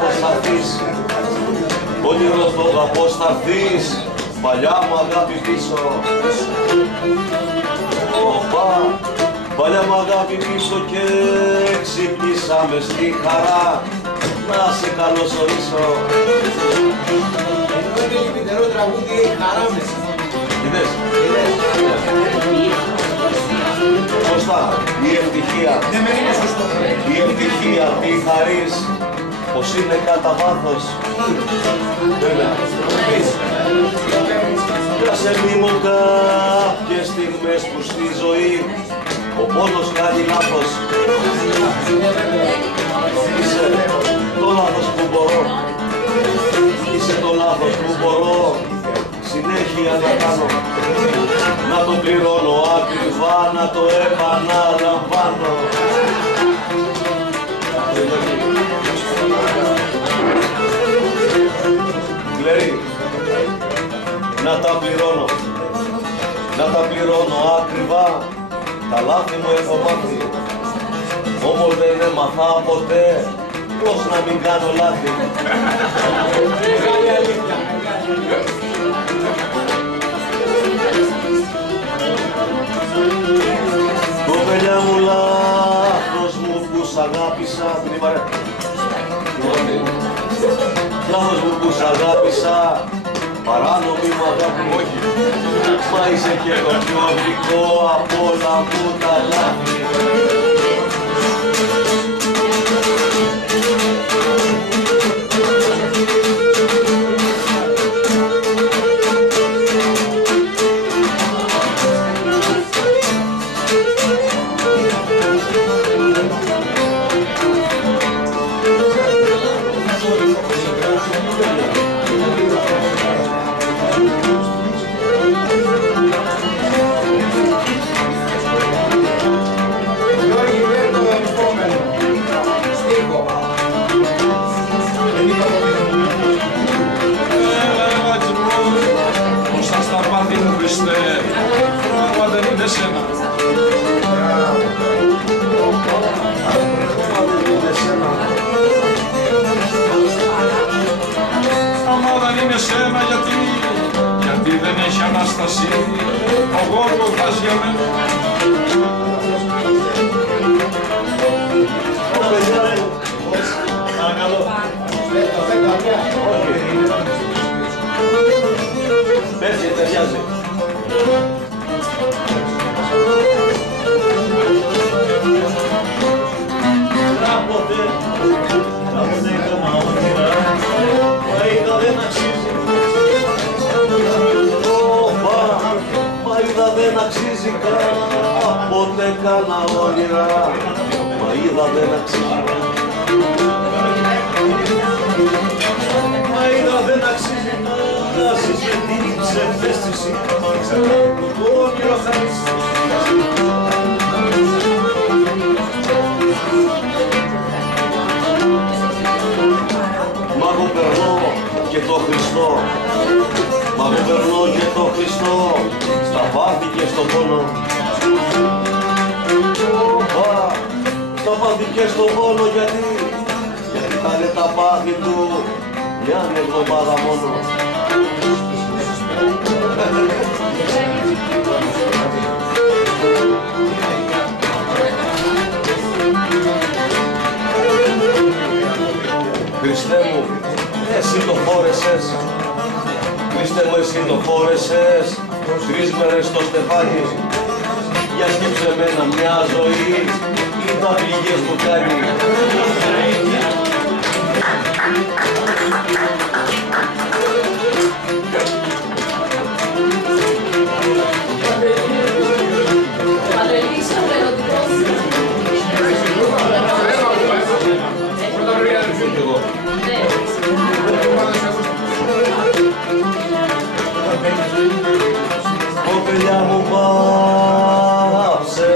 πως θα έρθεις, όνειρος το αγαπώ θα έρθεις, παλιά μου αγάπη πίσω. Οπα, παλιά μου αγάπη πίσω και ξυπνήσαμε στη χαρά, να σε καλωσορίσω. Εδώ είναι λυπητερό τραγούδι, χαρά μέσα. Είδες. Σωστά, η ευτυχία. Δεν με είναι σωστό. Η ευτυχία, τι χαρείς, πως είναι κατά βάθος. Κάσε μη μου κάποιες στιγμές που στη ζωή ο πόνος κάνει λάθος. Είσαι το λάθος που μπορώ. Είσαι το λάθος που μπορώ συνέχεια να κάνω. Να το πληρώνω ακριβά, να το επαναλαμβάνω. Λέει, να τα πληρώνω, να τα πληρώνω ακριβά, τα λάθη μου έχω μάθει, όμως δεν έμαθα ποτέ πώς να μην κάνω λάθη. Μεγάλη αλήθεια. Κοπελιά μου, λάθος μου που σ' αγάπησα, την είπα ρε. Λάθος μου που σ' αγάπησα, παράνομη μου αγάπη, όχι. Μα είσαι και το πιο γλυκό απ' όλα μου τα λάθη. Γιατί δεν έχει Ανάσταση, ο Γόλγοθας για μένα. Πέφτει, ταιριάζει. Κάποτε έκανα όνειρα, μα είδα δεν αξίζει. Μα είδα δεν αξίζει, κάποτε έκανα όνειρα, μα είδα δεν αξίζει. Μα είδα δεν αξίζει να ζεις με την ψευδαίσθηση, το όνειρο χάρης. Μα εγώ περνώ και το Χριστό, μα εγώ περνώ και το Χριστό, στα πάθη και στον πόνο. Στα πάθη και στον πόνο γιατί θα είναι τα πάθη του μια εβδομάδα μόνο. Χριστέ μου, εσύ το φόρεσες. Χριστέ μου, εσύ το φόρεσες. 3 μέρες στο στεφάνι. Για σκέψε εμένα μια ζωή ή τα πληγές που κάνει. Κοπελιά μου, πάψε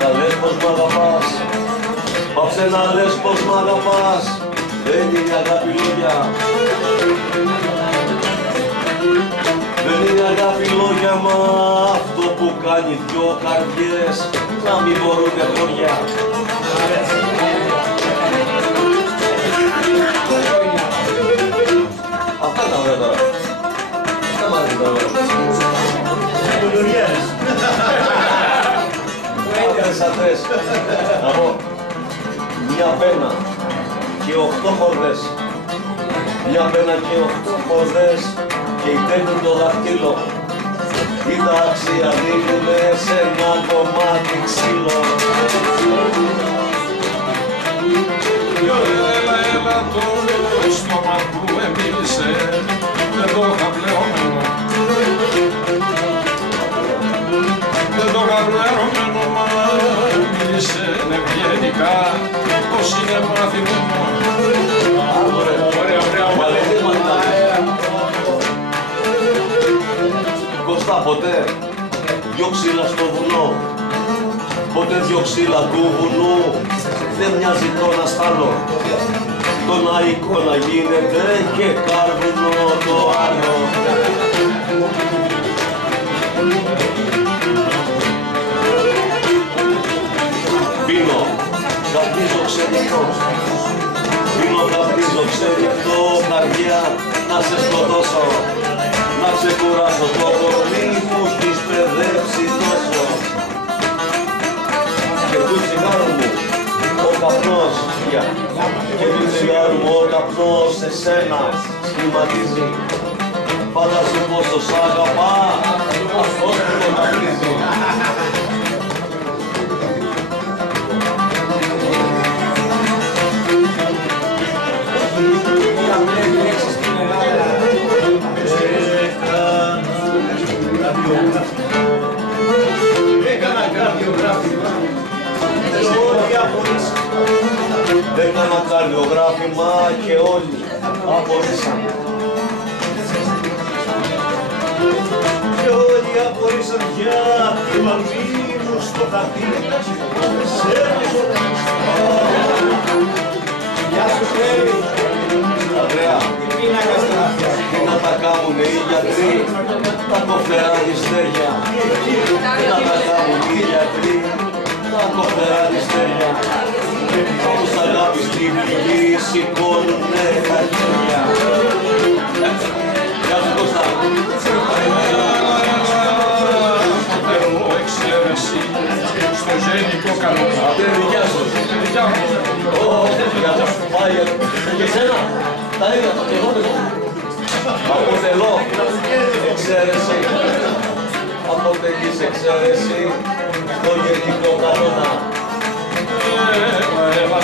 να λες πως μ' αγαπάς. Πάψε να λες πως μ' αγαπάς. Δεν είναι αγάπη λόγια. Δεν είναι αγάπη λόγια, μα αυτό που κάνει δυο καρδιές να μην μπορούνε χώρια. τηλεθεατές. Να πω, μια πένα και 8 χορδές. Μια πένα και 8 χορδές και η τέχνη το δαχτύλο. Η τάξη ανοίγουνε σε ένα κομμάτι ξύλο. Έλα το στόμα που εμίλησε, δεν το είχα πλεόμενο. Δεν το είχα πλεόμενο, μα μίλησε ευγενικά, πως είναι μαθημένο. Κώστα, ποτέ δυο ξύλα στο βουνό, ποτέ δυο ξύλα του βουνού, δεν μοιάζει το ένα στ' άλλο. Το να εικόνα γίνεται και κάρβουνο το άλλο. Πίνω, καπνίζω ξενικό, πίνω, καπνίζω ξενικό, καρδιά να σε σκοτώσω, να ξεκουράσω το κορμί που έχεις παιδέψει τόσο. Και του τσιγάρου μου ο καπνός, και του τσιγάρου μου ο καπνός εσένα σχηματίζει. Φαντάσου πόσο σ' αγαπά αυτός που το καπνίζει. Έκανα καρδιογράφημα και όλοι απορρίσαν. Και όλοι απορρίσαν για τη μαλμή μου στο χαρτί. Γεια σου, Φέρι. Ανδρέα, τι να τα κάνουνε οι γιατροί, τα κοφτερά νηστέρια. Τι να τα κάνουν οι γιατροί, τα κοφτερά νηστέρια. Όπως αγάπη στην πληγή σηκώνουνε τα χέρια. Γεια σου Κώστα. Ποτέ μου εξαίρεση στο γενικό κανόνα. Γεια σου. Γεια μου. Γεια σου. Πάει και εσένα. Τα ίδια και εγώ εδώ. Αποτελώ εξαίρεση. Αποτελείς εξαίρεση στο γενικό κανόνα. Έλα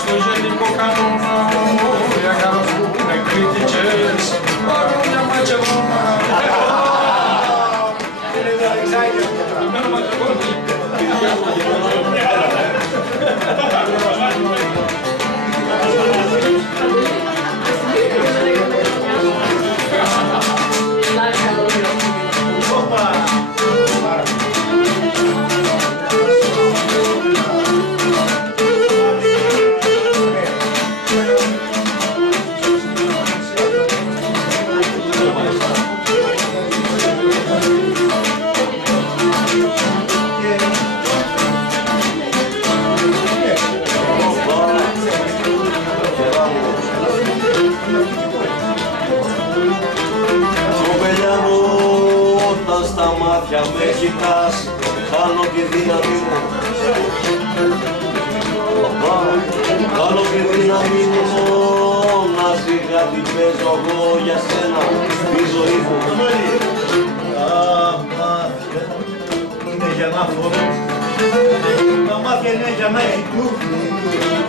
στο γενικό κανόνα, για να βγουνε κριτικές, πάρουν μια Μακεδόνα. Εμένα Μακεδόνη. μάτια με κοιτάς, χάνω τη δύναμη μου. Χάνω τη δύναμη μου, να σιγά την παίζω εγώ για σένα, τη ζωή μου. Τα μάτια είναι για να φορώ, τα μάτια είναι για να κοιτούν,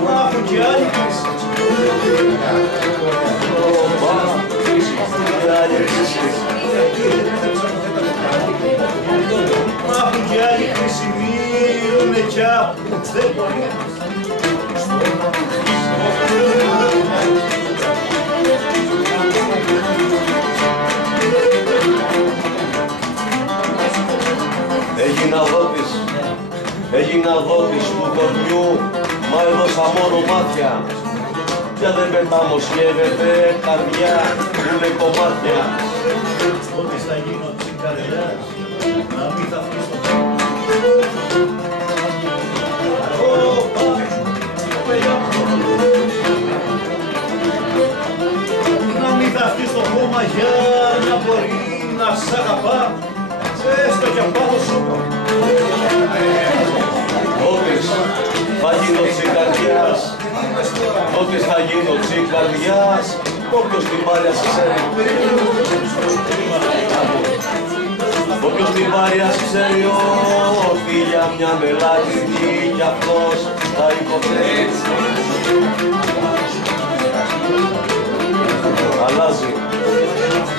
να έχουν και άλλη κρίση. Να έχουν και άλλη κρίση, μείνουμε κι άπου, δεν μπορεί. Έγινα δότης του κορμιού, μα έδωσα μόνο μάτια. Πια δεν μεταμοσχεύεται καρδιά, που είναι κομμάτια. Ότι θα γίνω τσικαρελιάς, να μην θα βγει στο χώμα. Να μην θα βγει στο χώμα για να μπορεί να σ' αγαπά, έστω κι απάνω σου. γίνει οξύ καρδιάς, όποιος την πάρει ας ξέρει. Όποιος την πάρει ας ξέρει ότι για μια μελάτικη κι αυτός θα υποφέρει.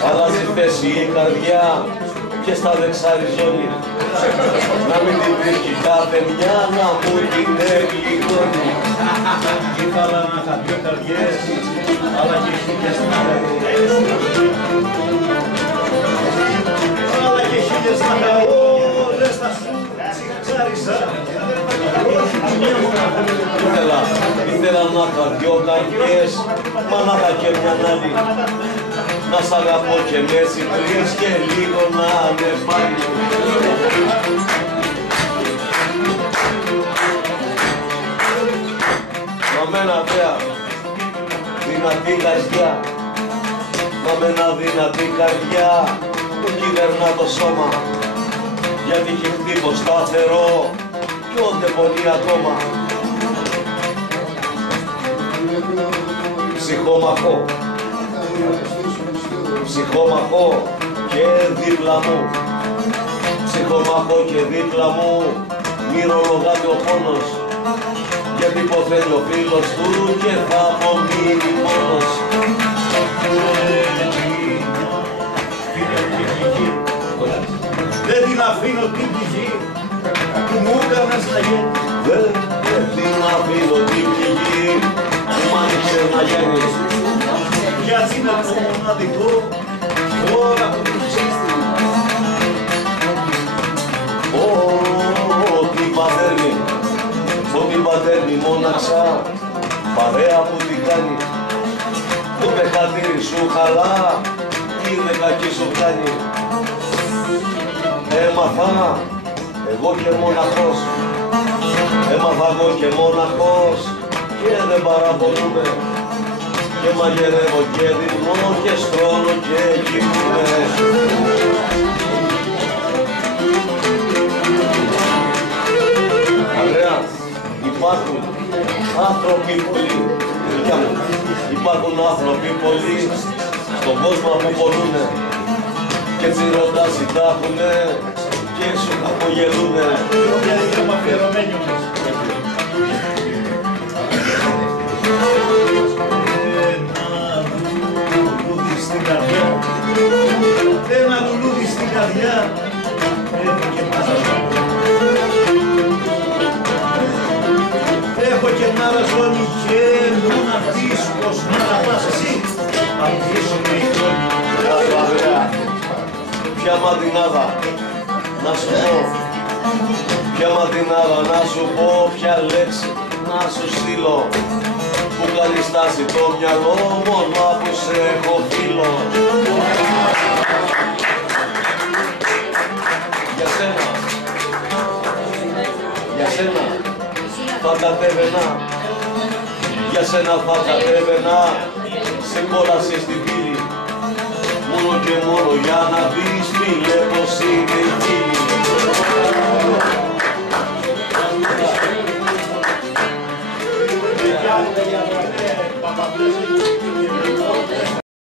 Αλλάζει θέση η καρδιά και στα δεξαριζώνει. Να μην την βρίσκει κάθε μια, να μου την εκλειτώνει. Ήθελα να είχα δυο καρδιές, αλλά και χίλιες να αλλά και χίλιες να όλες θα σου τσάρισα. Ήθελα να είχα δυο καρδιές, μα να είχα και μια άλλη. Να σ' αγαπώ και με συμπλείς και λίγο να με πάλι. Μα με ένα βέα, δυνατή καρδιά, μα με ένα δυνατή καρδιά που κυβερνά το σώμα, γιατί έχει χτύπο σταθερό κι όντε πολύ ακόμα. Ψυχόμαχο και δίπλα μου, ψυχόμαχο και δίπλα μου, μυρολογάται ο πόνος, γιατί υποθέτει ο φίλος του και θα απομείνει μόνος. Δεν την αφήνω την πληγή που μου έκανες να γίνει. Δεν την αφήνω την πληγή που μ' άνοιξες να γένεις. Γιατί είναι το μοναδικό τώρα που του ψήστη. Ό,τι πατέρνει μόναξα, παρέα που την κάνει. Το πεχατήρι σου χαλά, είναι κακή σου κάνει. Έμαθα εγώ και μοναχός, έμαθα εγώ και μοναχός και δεν παραπονούμε. Και μαγειρεύω και δειμνώ και στρώνω και κοιμούμαι. Ανδρέα, υπάρχουν άνθρωποι πολλοί, δικιά μου, υπάρχουν άνθρωποι πολλοί στον κόσμο που πονούνε και έτσι ρωτάς συντάχουνε και σου απογελούνε. Είναι αφιερωμένοι όμως. Ένα λουλούδι στην καρδιά έχω και μια άλλα ζώνη και μου να πεις πως να πας εσύ αν πίσω με η ζώνη. Ποια μαντινάδα να σου πω, ποια μαντινάδα να σου πω, ποια λέξη να σου στείλω που κάνει στάση το μυαλό μόνο που σε έχω φίλο. Για σένα θα κατέβαινα, για σένα θα κατέβαινα σε κόλαση στην πύλη, μόνο και μόνο για να δεις φίλε πως είναι η φίλη.